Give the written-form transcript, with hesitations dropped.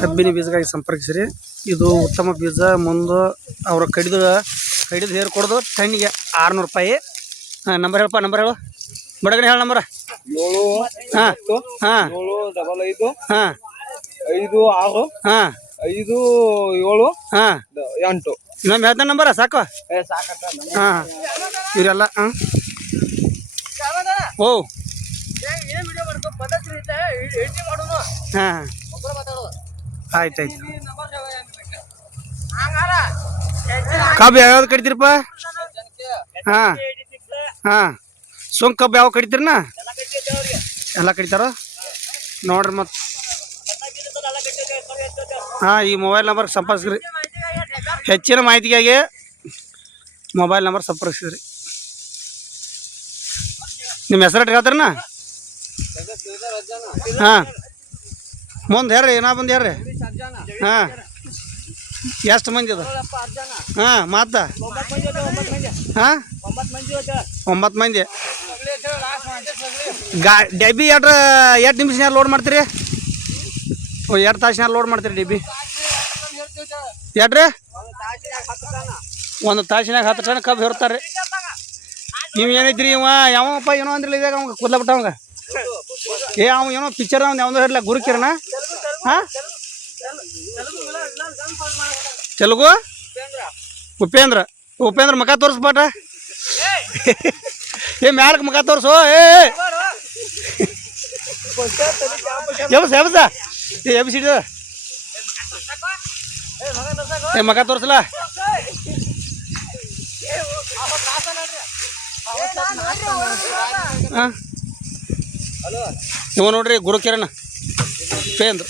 ಕಬ್ಬಿನ ಬೀಜಗಾಗಿ ಸಂಪರ್ಕಿಸಿರಿ. ಇದು ಉತ್ತಮ ಬೀಜ. ಮುಂದೆ ಅವ್ರ ಕಡಿದು ಹೇರ್ ಕೊಡೋದು ಟನ್ನಿಗೆ 600 ರೂಪಾಯಿ. ನಂಬರ್ ಹೇಳಪ್ಪ, ನಂಬರ್ ಹೇಳು ಬಡಗಡೆ ಹೇಳ ನಂಬರ್. 7 ಹಾಂ ಹಾಂ 7 5 ಹಾಂ 5 6 ಹಾಂ 5 7 ಹಾಂ 8. ಇನ್ನೊಮ್ಮೆ ಹೇಳ್ತಾನೆ ನಂಬರ ಸಾಕು. ಹಾಂ ಇವರೆಲ್ಲ ಹಾಂ ಓ ಹಾಂ ಆಯ್ತು ಆಯ್ತು. ಕಬ್ಬು ಯಾವ್ಯಾವ್ದು ಕಡಿತೀರಪ್ಪ? ಹಾಂ ಹಾಂ ಸೋಂಕು ಕಬ್ಬು ಯಾವ ಕಡಿತೀರನ? ಎಲ್ಲ ಕಡಿತಾರ ನೋಡ್ರಿ. ಮತ್ತು ಹಾಂ ಈ ಮೊಬೈಲ್ ನಂಬರ್ ಸಂಪರ್ಕಿಸ್ರಿ. ಹೆಚ್ಚಿನ ಮಾಹಿತಿಗಾಗಿ ಮೊಬೈಲ್ ನಂಬರ್ ಸಂಪರ್ಕಿಸಿದ್ರಿ. ನಿಮ್ಮ ಹೆಸರು ಹೇಳ್ತಾರನ? ಹಾಂ ಮುಂದೆ ಹೇಳ್ರಿ, ಏನೋ ಬಂದು ಹೇಳ್ರಿ. ಹಾಂ ಎಷ್ಟು ಮಂದಿ ಅದು? ಹಾಂ ಮತ್ತೆ ಹಾಂ 9 ಮಂದಿ. ಡೆಬ್ಬಿ ಎಷ್ಟು ನಿಮಿಷನ್ಯಾಗ ಲೋಡ್ ಮಾಡ್ತೀರಿ? 2 ತಾಸಿನಾಗ ಲೋಡ್ ಮಾಡ್ತೀರಿ ಡೆಬ್ಬಿ? ಎಷ್ಟ್ರಿ? 1 ತಾಸಿನಾಗ 10 ಟನ್ ಕಬ್ಬು ಹೇರ್ತಾರೆ ರೀ. ನೀವು ಏನೈತ್ರಿ ಇವ ಯಾವಪ್ಪ ಏನೋ ಅಂದ್ರಲ್ಲ ಇವಾಗ ಅವಂಗ ಕೂದ್ಲ ಬಿಟ್ಟವಂಗ ಅವ ಏನೋ ಪಿಕ್ಚರ್ ಅವ್ನು ಯಾವ್ದು ಹೇಳಲ್ಲ ಗುರುಕಿರಣ. ಹಾಂ ತೆಲುಗು ಉಪೇಂದ್ರ ಮಗ ತೋರಿಸ್ಬಾಟ. ಮ್ಯಾಲಕ್ಕೆ ಮಗ ತೋರಿಸು. ಎಬ್ಸಿಡ ಮಗ ತೋರಿಸಲ್ಲ. ಹಾಂ ಇವ ನೋಡ್ರಿ ಗುರುಕಿರಣ ಉಪೇಂದ್ರ.